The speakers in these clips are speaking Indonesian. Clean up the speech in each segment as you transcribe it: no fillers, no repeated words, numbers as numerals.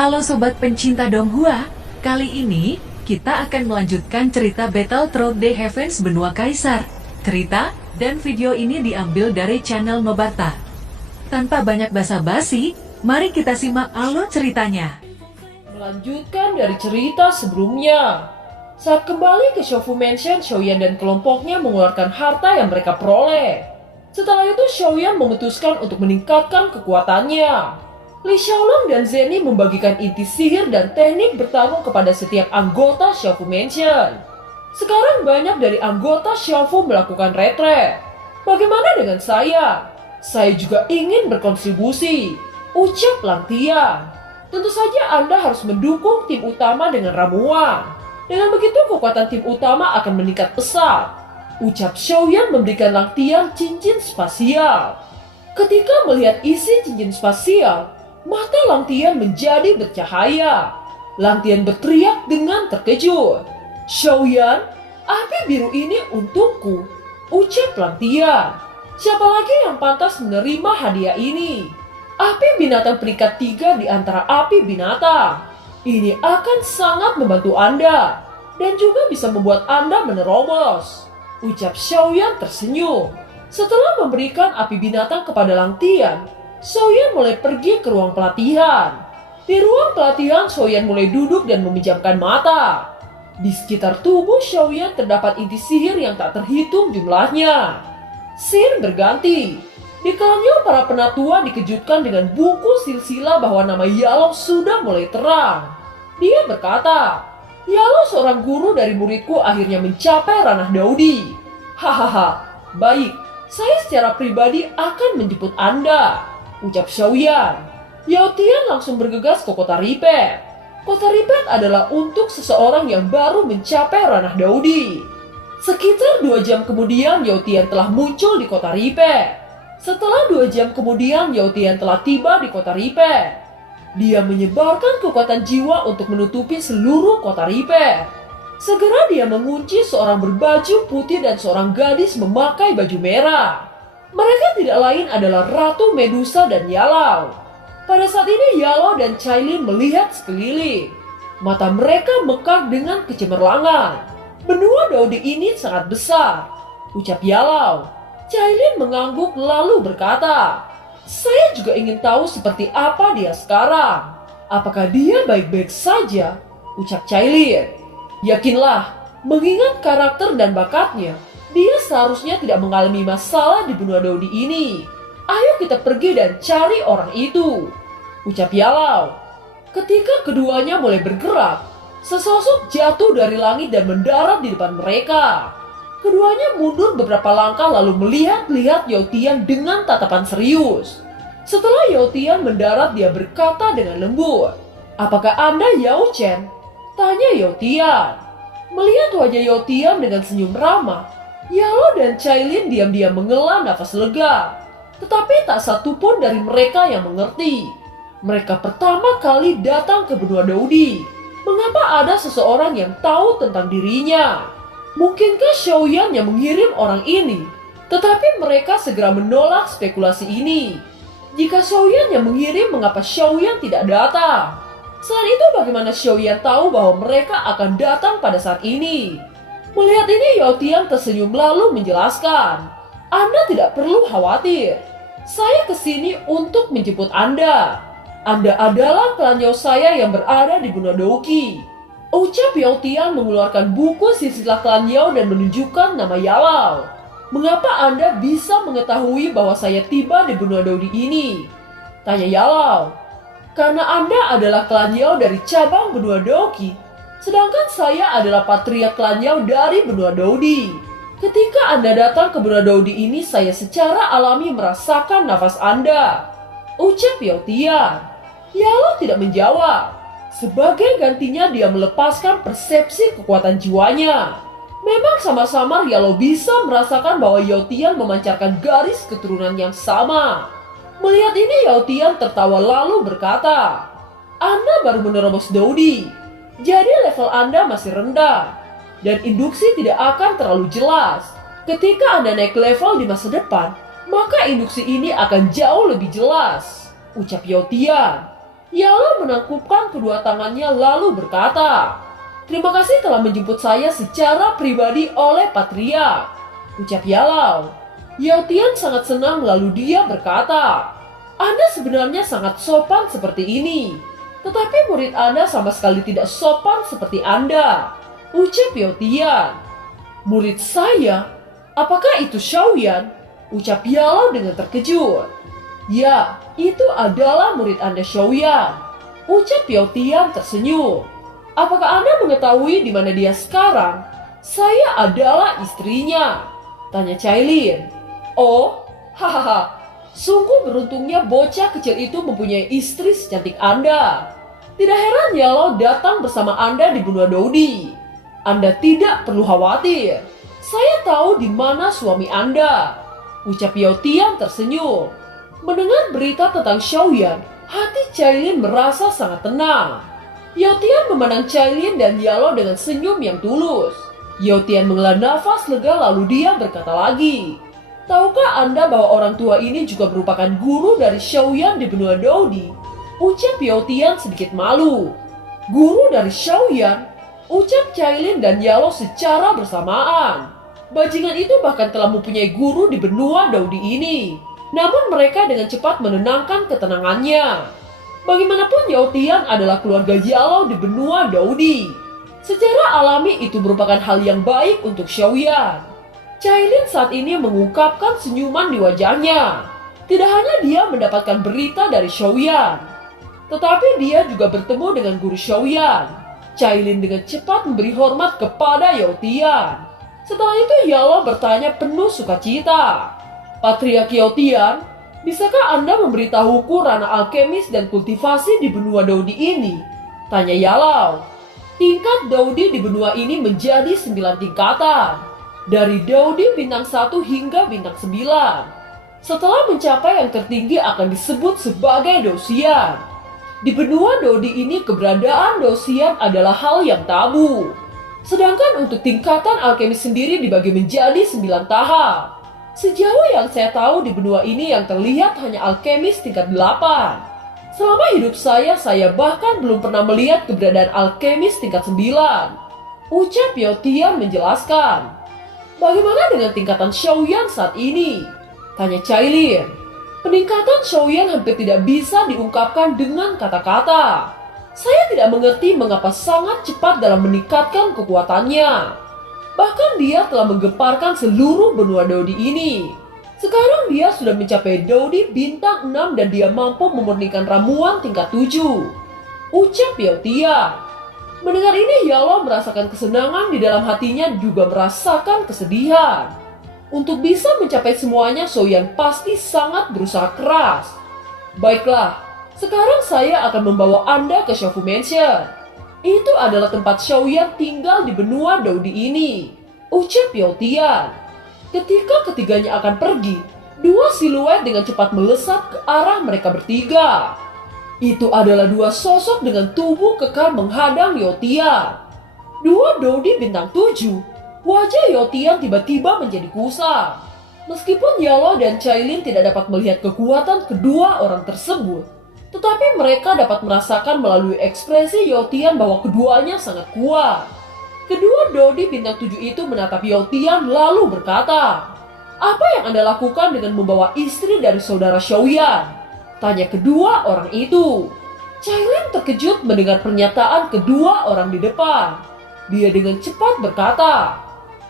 Halo sobat pencinta Donghua, kali ini kita akan melanjutkan cerita Battle Through the Heavens Benua Kaisar. Cerita dan video ini diambil dari channel Mebarta. Tanpa banyak basa-basi, mari kita simak alur ceritanya. Melanjutkan dari cerita sebelumnya. Saat kembali ke Shofu Mansion, Xiaoyan dan kelompoknya mengeluarkan harta yang mereka peroleh. Setelah itu Xiaoyan memutuskan untuk meningkatkan kekuatannya. Li Xiaolong dan Zeni membagikan inti sihir dan teknik bertarung kepada setiap anggota Shofu Mansion. Sekarang banyak dari anggota Shofu melakukan retret. Bagaimana dengan saya? Saya juga ingin berkontribusi, ucap Lang Tian. Tentu saja Anda harus mendukung tim utama dengan ramuan. Dengan begitu kekuatan tim utama akan meningkat pesat, ucap Xiaoyan memberikan Lang Tian cincin spasial. Ketika melihat isi cincin spasial, mata Lang Tian menjadi bercahaya. Lang Tian berteriak dengan terkejut. "Xiaoyan, api biru ini untukku," ucap Lang Tian. Siapa lagi yang pantas menerima hadiah ini? Api binatang peringkat 3 di antara api binatang. Ini akan sangat membantu Anda dan juga bisa membuat Anda menerobos, ucap Xiaoyan tersenyum. Setelah memberikan api binatang kepada Lang Tian, Xiaoyan mulai pergi ke ruang pelatihan. Di ruang pelatihan, Xiaoyan mulai duduk dan memejamkan mata. Di sekitar tubuh Xiaoyan terdapat inti sihir yang tak terhitung jumlahnya. Scene berganti. Di Klanyo, para penatua dikejutkan dengan buku silsilah bahwa nama Yalong sudah mulai terang. Dia berkata, "Yalong, seorang guru dari muridku, akhirnya mencapai ranah Daudi." "Hahaha, baik, saya secara pribadi akan menjemput Anda," ucap Xiaoyan. Yao Tian langsung bergegas ke kota Ripet. Kota Ripet adalah untuk seseorang yang baru mencapai ranah Daudi. Sekitar 2 jam kemudian Yao Tian telah muncul di kota Ripet. Setelah 2 jam kemudian Yao Tian telah tiba di kota Ripet. Dia menyebarkan kekuatan jiwa untuk menutupi seluruh kota Ripet. Segera dia mengunci seorang berbaju putih dan seorang gadis memakai baju merah. Mereka tidak lain adalah Ratu Medusa dan Yalau. Pada saat ini Yalau dan Cailin melihat sekeliling. Mata mereka mekar dengan kecemerlangan. "Benua Daudi ini sangat besar," ucap Yalau. Cailin mengangguk lalu berkata, "Saya juga ingin tahu seperti apa dia sekarang. Apakah dia baik-baik saja?" ucap Cailin. "Yakinlah, mengingat karakter dan bakatnya, dia seharusnya tidak mengalami masalah di benua Daudi ini. Ayo kita pergi dan cari orang itu," ucap Yalau. Ketika keduanya mulai bergerak, sesosok jatuh dari langit dan mendarat di depan mereka. Keduanya mundur beberapa langkah lalu melihat-lihat Yao Tian dengan tatapan serius. Setelah Yao Tian mendarat, dia berkata dengan lembut, "Apakah Anda Yao Chen?" tanya Yao Tian. Melihat wajah Yao Tian dengan senyum ramah, Yalau dan Cailin diam-diam menghela nafas lega. Tetapi tak satu pun dari mereka yang mengerti. Mereka pertama kali datang ke benua Daudi. Mengapa ada seseorang yang tahu tentang dirinya? Mungkinkah Xiaoyan yang mengirim orang ini? Tetapi mereka segera menolak spekulasi ini. Jika Xiaoyan yang mengirim, mengapa Xiaoyan tidak datang? Selain itu, bagaimana Xiaoyan tahu bahwa mereka akan datang pada saat ini? Melihat ini, Yao Tian tersenyum lalu menjelaskan, "Anda tidak perlu khawatir. Saya kesini untuk menjemput Anda. Anda adalah klanyo saya yang berada di benua Douki," ucap Yao Tian mengeluarkan buku silsilah klan Yao dan menunjukkan nama Yalau. "Mengapa Anda bisa mengetahui bahwa saya tiba di benua Daudi ini?" tanya Yalau. "Karena Anda adalah klan Yao dari cabang benua Douki, sedangkan saya adalah patria klan Yao dari benua Daudi. Ketika Anda datang ke benua Daudi ini, saya secara alami merasakan nafas Anda," ucap Yao Tian. Yalau tidak menjawab. Sebagai gantinya dia melepaskan persepsi kekuatan jiwanya. Memang samar-samar Yalau bisa merasakan bahwa Yao Tian memancarkan garis keturunan yang sama. Melihat ini Yao Tian tertawa lalu berkata, "Anda baru menerobos Daudi, jadi level Anda masih rendah. Dan induksi tidak akan terlalu jelas. Ketika Anda naik level di masa depan, maka induksi ini akan jauh lebih jelas," ucap Yao Tian. Yalo menangkupkan kedua tangannya lalu berkata, "Terima kasih telah menjemput saya secara pribadi oleh Patriark," ucap Yalo. Yao Tian sangat senang lalu dia berkata, "Anda sebenarnya sangat sopan seperti ini. Tetapi murid Anda sama sekali tidak sopan seperti Anda," ucap Yao Tian. "Murid saya? Apakah itu Xiaoyan?" ucap Yalo dengan terkejut. "Ya, itu adalah murid Anda Xiaoyan," ucap Yao Tian tersenyum. "Apakah Anda mengetahui di mana dia sekarang?" "Saya adalah istrinya," tanya Cailin. "Oh, hahaha. Sungguh beruntungnya bocah kecil itu mempunyai istri secantik Anda. Tidak heran Yalo datang bersama Anda di benua Doudi. Anda tidak perlu khawatir. Saya tahu di mana suami Anda," ucap Yao Tian tersenyum. Mendengar berita tentang Xiaoyan, hati Cailin merasa sangat tenang. Yao Tian memandang Cailin dan Yalo dengan senyum yang tulus. Yao Tian menghela nafas lega lalu dia berkata lagi, "Tahukah Anda bahwa orang tua ini juga merupakan guru dari Xiaoyan di benua Doudi?" ucap Yao Tian sedikit malu. "Guru dari Xiaoyan?" ucap Cailin dan Yalo secara bersamaan. Bajingan itu bahkan telah mempunyai guru di benua Doudi ini. Namun mereka dengan cepat menenangkan ketenangannya. Bagaimanapun Yao Tian adalah keluarga Yalo di benua Doudi. Secara alami itu merupakan hal yang baik untuk Xiaoyan. Cailin saat ini mengungkapkan senyuman di wajahnya. Tidak hanya dia mendapatkan berita dari Xiaoyan, tetapi dia juga bertemu dengan guru Xiaoyan. Cailin dengan cepat memberi hormat kepada Yao Tian. Setelah itu Yalo bertanya penuh sukacita, "Patriark Yao Tian, bisakah Anda memberitahuku ranah alkemis dan kultivasi di benua Doudi ini?" tanya Yalo. Tingkat Doudi di benua ini menjadi 9 tingkatan. Dari Doudi bintang 1 hingga bintang 9. Setelah mencapai yang tertinggi akan disebut sebagai Dosian. Di benua Doudi ini keberadaan Dosian adalah hal yang tabu. Sedangkan untuk tingkatan alkemis sendiri dibagi menjadi 9 tahap. Sejauh yang saya tahu di benua ini yang terlihat hanya alkemis tingkat 8. Selama hidup saya bahkan belum pernah melihat keberadaan alkemis tingkat 9. Ucap Yao Tian menjelaskan. "Bagaimana dengan tingkatan Xiaoyan saat ini?" tanya Cailin. Peningkatan Xiaoyan hampir tidak bisa diungkapkan dengan kata-kata. Saya tidak mengerti mengapa sangat cepat dalam meningkatkan kekuatannya. Bahkan dia telah menggemparkan seluruh benua Doudi ini. Sekarang dia sudah mencapai Doudi bintang 6 dan dia mampu memurnikan ramuan tingkat 7. Ucap Yao Tian. Mendengar ini Yalo merasakan kesenangan di dalam hatinya juga merasakan kesedihan. Untuk bisa mencapai semuanya Xiaoyan pasti sangat berusaha keras. "Baiklah, sekarang saya akan membawa Anda ke Xiaofu Mansion. Itu adalah tempat Xiaoyan tinggal di benua Doudi ini," ucap Yao Tian. Ketika ketiganya akan pergi, dua siluet dengan cepat melesat ke arah mereka bertiga. Itu adalah dua sosok dengan tubuh kekar menghadang Yao Tian. Dua Doudi bintang 7. Wajah Yao Tian tiba-tiba menjadi kusam. Meskipun Yalo dan Cailin tidak dapat melihat kekuatan kedua orang tersebut, tetapi mereka dapat merasakan melalui ekspresi Yao Tian bahwa keduanya sangat kuat. Kedua Doudi bintang 7 itu menatap Yao Tian lalu berkata, "Apa yang Anda lakukan dengan membawa istri dari saudara Xiaoyan?" tanya kedua orang itu. Cailin terkejut mendengar pernyataan kedua orang di depan. Dia dengan cepat berkata,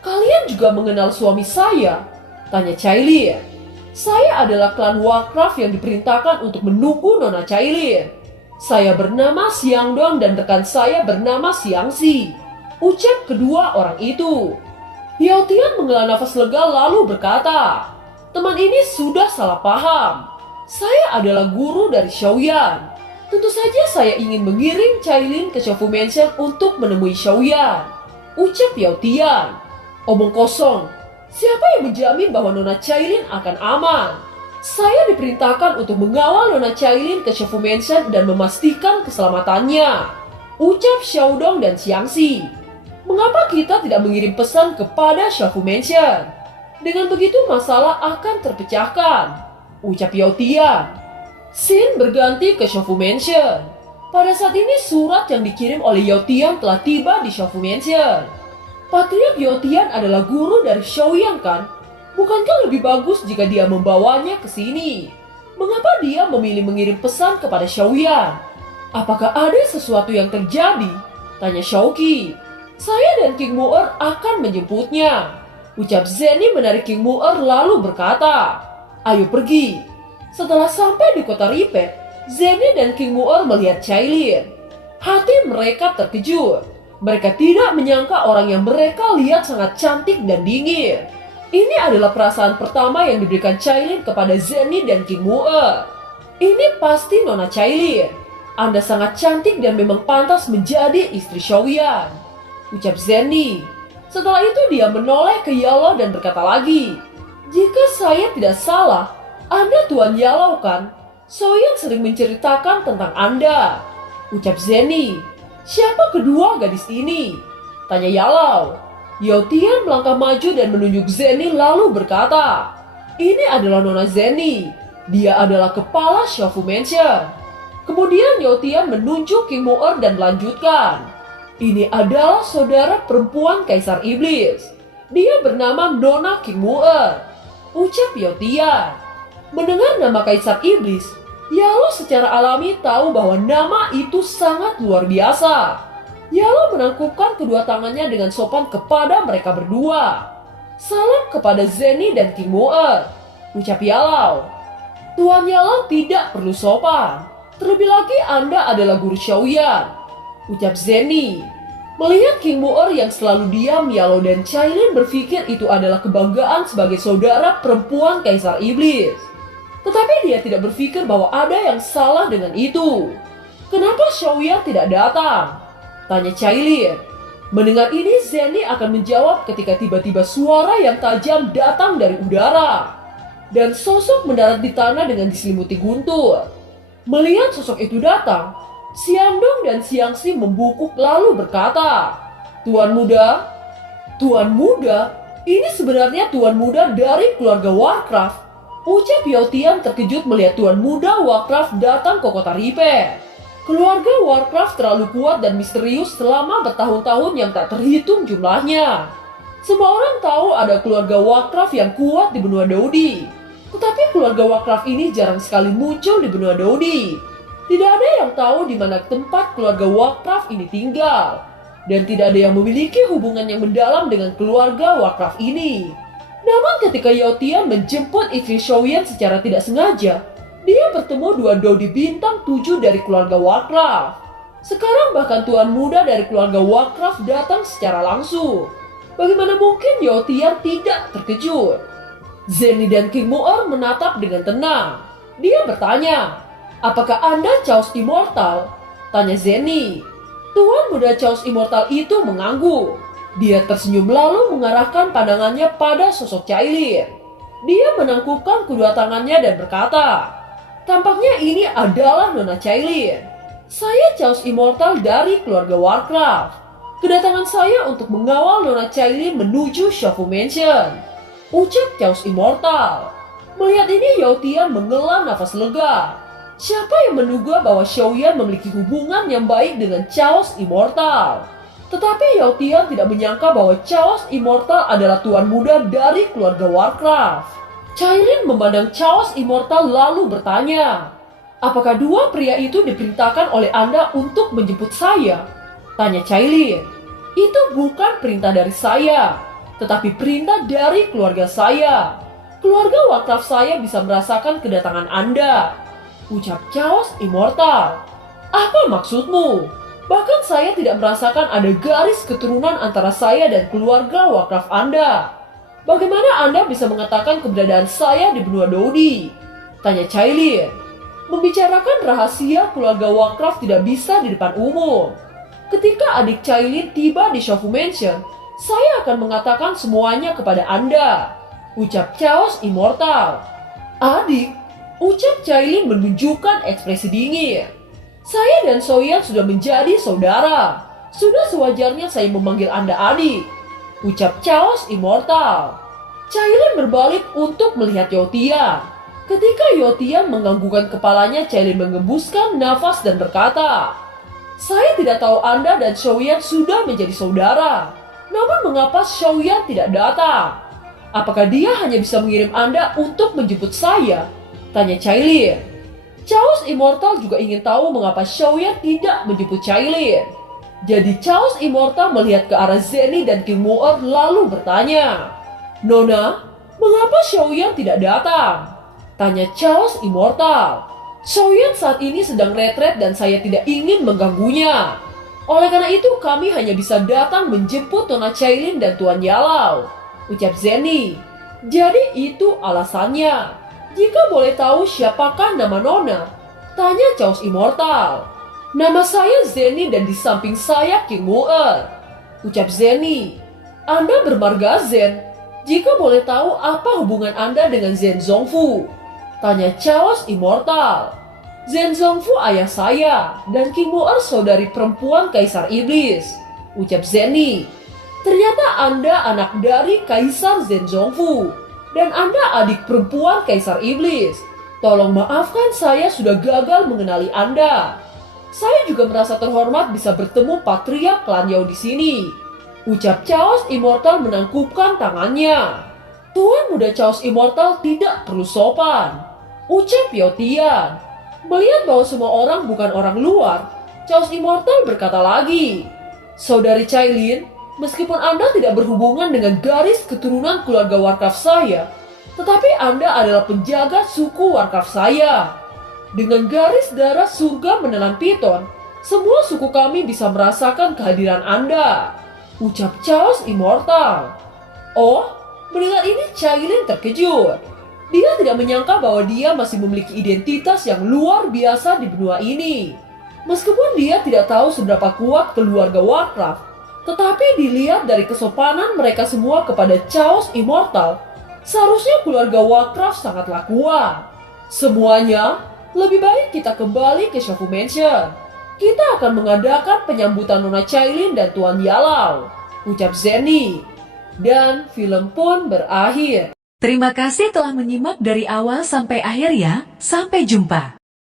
"Kalian juga mengenal suami saya?" tanya Cailin. "Saya adalah klan Warcraft yang diperintahkan untuk menunggu Nona Cailin. Saya bernama Xiangdong dan rekan saya bernama Xiangxi," ucap kedua orang itu. Yao Tian menghela nafas lega lalu berkata, "Teman ini sudah salah paham. Saya adalah guru dari Xiaoyan. Tentu saja saya ingin mengirim Cailin ke Xiaofu Mansion untuk menemui Xiaoyan," ucap Yao Tian. "Omong kosong. Siapa yang menjamin bahwa Nona Cailin akan aman? Saya diperintahkan untuk mengawal Nona Cailin ke Xiaofu Mansion dan memastikan keselamatannya," ucap Xiaodong dan Xiangxi. "Mengapa kita tidak mengirim pesan kepada Xiaofu Mansion? Dengan begitu masalah akan terpecahkan," ucap Yao Tian. Scene berganti ke Xiaofu Mansion. Pada saat ini surat yang dikirim oleh Yaotian telah tiba di Xiaofu Mansion. Patriark Yaotian adalah guru dari Xiaoyan kan? Bukankah lebih bagus jika dia membawanya ke sini? Mengapa dia memilih mengirim pesan kepada Xiaoyan? Apakah ada sesuatu yang terjadi? Tanya Xiaoqi. Saya dan King Mu'er akan menjemputnya. Ucap Zenny menarik King Mu'er lalu berkata, ayo pergi. Setelah sampai di kota Ripet, Zenny dan King Mu'er melihat Cailin. Hati mereka terkejut. Mereka tidak menyangka orang yang mereka lihat sangat cantik dan dingin. Ini adalah perasaan pertama yang diberikan Cailin kepada Zenny dan King Mu'er. Ini pasti Nona Cailin. Anda sangat cantik dan memang pantas menjadi istri Xiaoyan. Ucap Zenny. Setelah itu dia menoleh ke Yalo dan berkata lagi, jika saya tidak salah, Anda Tuan Yalo kan? Xiaoyan sering menceritakan tentang Anda. Ucap Zenny. Siapa kedua gadis ini? Tanya Yalo. Yaotian melangkah maju dan menunjuk Zenny lalu berkata, ini adalah Nona Zenny. Dia adalah kepala Xiaofu Mansion. Kemudian Yaotian menunjuk King Mu'er dan melanjutkan, ini adalah saudara perempuan Kaisar Iblis. Dia bernama Nona King Mu'er. Ucap Yaotian. Mendengar nama Kaisar Iblis, Yalo secara alami tahu bahwa nama itu sangat luar biasa. Yalo menangkupkan kedua tangannya dengan sopan kepada mereka berdua. Salam kepada Zenny dan King Mu'er. Ucap Yalo. Tuan Yalo tidak perlu sopan. Terlebih lagi Anda adalah guru Xiaoyan. Ucap Zenny. Melihat King Mu'er yang selalu diam, Yalo dan Cailin berpikir itu adalah kebanggaan sebagai saudara perempuan Kaisar Iblis. Tetapi dia tidak berpikir bahwa ada yang salah dengan itu. Kenapa Xiaoyan tidak datang? Tanya Cailin. Mendengar ini, Zenny akan menjawab ketika tiba-tiba suara yang tajam datang dari udara. Dan sosok mendarat di tanah dengan diselimuti guntur. Melihat sosok itu datang, Xiandong dan Xiangxi membungkuk lalu berkata, Tuan muda? Tuan muda? Ini sebenarnya tuan muda dari keluarga Warcraft. Ucap Yaotian terkejut melihat tuan muda Warcraft datang ke kota Ripet. Keluarga Warcraft terlalu kuat dan misterius selama bertahun-tahun yang tak terhitung jumlahnya. Semua orang tahu ada keluarga Warcraft yang kuat di benua Daudi. Tetapi keluarga Warcraft ini jarang sekali muncul di benua Daudi. Tidak ada yang tahu di mana tempat keluarga Warcraft ini tinggal. Dan tidak ada yang memiliki hubungan yang mendalam dengan keluarga Warcraft ini. Namun ketika Yaotian menjemput istri Xiaoyan secara tidak sengaja, dia bertemu dua Daudi bintang 7 dari keluarga Warcraft. Sekarang bahkan tuan muda dari keluarga Warcraft datang secara langsung. Bagaimana mungkin Yaotian tidak terkejut? Zenny dan King Mu'er menatap dengan tenang. Dia bertanya, apakah Anda Chaos Immortal? Tanya Zenny. Tuan muda Chaos Immortal itu mengangguk. Dia tersenyum lalu mengarahkan pandangannya pada sosok Cailin. Dia menangkupkan kedua tangannya dan berkata, tampaknya ini adalah Nona Cailin. Saya Chaos Immortal dari keluarga Warcraft. Kedatangan saya untuk mengawal Nona Cailin menuju Xiaofu Mansion. Ucap Chaos Immortal. Melihat ini Yaotian menghela nafas lega. Siapa yang menduga bahwa Xiaoyan memiliki hubungan yang baik dengan Chaos Immortal? Tetapi Yaotian tidak menyangka bahwa Chaos Immortal adalah tuan muda dari keluarga Warcraft. Cailin memandang Chaos Immortal lalu bertanya, apakah dua pria itu diperintahkan oleh Anda untuk menjemput saya? Tanya Cailin. Itu bukan perintah dari saya, tetapi perintah dari keluarga saya. Keluarga Warcraft saya bisa merasakan kedatangan Anda. Ucap Chaos Immortal. Apa maksudmu? Bahkan saya tidak merasakan ada garis keturunan antara saya dan keluarga Warcraft Anda. Bagaimana Anda bisa mengatakan keberadaan saya di benua Daudi? Tanya Cailin. Membicarakan rahasia keluarga Warcraft tidak bisa di depan umum. Ketika adik Cailin tiba di Xiaofu Mansion, saya akan mengatakan semuanya kepada Anda. Ucap Chaos Immortal. Adik? Ucap Cailin menunjukkan ekspresi dingin. Saya dan Xiaoyan sudah menjadi saudara. Sudah sewajarnya saya memanggil Anda adik. Ucap Chaos Immortal. Cailin berbalik untuk melihat Yaotian. Ketika Yotian menganggukkan kepalanya, Cailin mengembuskan nafas dan berkata, "Saya tidak tahu Anda dan Xiaoyan sudah menjadi saudara. Namun mengapa Xiaoyan tidak datang? Apakah dia hanya bisa mengirim Anda untuk menjemput saya?" tanya Cailin. Chaos Immortal juga ingin tahu mengapa Xiaoyan tidak menjemput Cailin. Jadi Chaos Immortal melihat ke arah Zenny dan King Mu'er lalu bertanya, "Nona, mengapa Xiaoyan tidak datang?" tanya Chaos Immortal. "Xiaoyan saat ini sedang retret dan saya tidak ingin mengganggunya. Oleh karena itu kami hanya bisa datang menjemput Nona Cailin dan Tuan Yalau," ucap Zenny. "Jadi itu alasannya. Jika boleh tahu siapakah nama Nona?" tanya Chaos Immortal. "Nama saya Zenny dan di samping saya King Mu'er," ucap Zenny. "Anda bermarga Zen. Jika boleh tahu apa hubungan Anda dengan Zen Zongfu?" tanya Chaos Immortal. "Zen Zongfu ayah saya dan King Mu'er saudari perempuan Kaisar Iblis," ucap Zenny. "Ternyata Anda anak dari Kaisar Zen Zongfu dan Anda adik perempuan Kaisar Iblis. Tolong maafkan saya sudah gagal mengenali Anda. Saya juga merasa terhormat bisa bertemu Patriark Klan Yao di sini," ucap Chaos Immortal menangkupkan tangannya. "Tuan muda Chaos Immortal tidak perlu sopan," ucap Yotian. Melihat bahwa semua orang bukan orang luar, Chaos Immortal berkata lagi, "Saudari Cailin, meskipun Anda tidak berhubungan dengan garis keturunan keluarga Warcraft saya, tetapi Anda adalah penjaga suku Warcraft saya. Dengan garis darah surga menelan piton, semua suku kami bisa merasakan kehadiran Anda," ucap Chaos Immortal. Oh, mendengar ini Cailin terkejut. Dia tidak menyangka bahwa dia masih memiliki identitas yang luar biasa di benua ini. Meskipun dia tidak tahu seberapa kuat keluarga Warcraft, tetapi dilihat dari kesopanan mereka semua kepada Chaos Immortal, seharusnya keluarga Warcraft sangatlah kuat. "Semuanya, lebih baik kita kembali ke Shofu Mansion. Kita akan mengadakan penyambutan Nona Cailin dan Tuan Yalau," ucap Zenny. Dan film pun berakhir. Terima kasih telah menyimak dari awal sampai akhir ya. Sampai jumpa.